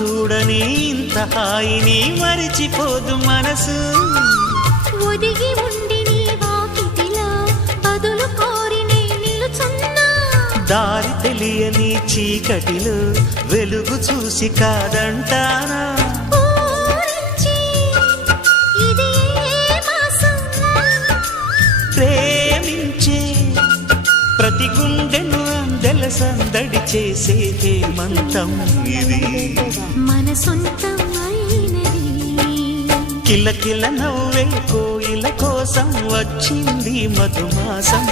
చూడని ఇంత హాయిని మరిచిపోదు మనసు. ఒదిగి ఉండి నీ వాకిటిలో బదులు కోరి నే నిలుచున్నా. దారి తెలియని చీకటిలో వెలుగు చూసి కాదంటానా. ఊరించి ఇది ఏ మాసం? ప్రేమించే ప్రతి గుండెను అందెల సందడి చేసే హేమంతం ఇది. మన సొంతం అయినది. కిలకిల నవ్వే కోయిల కోసం వచ్చింది మధుమాసం.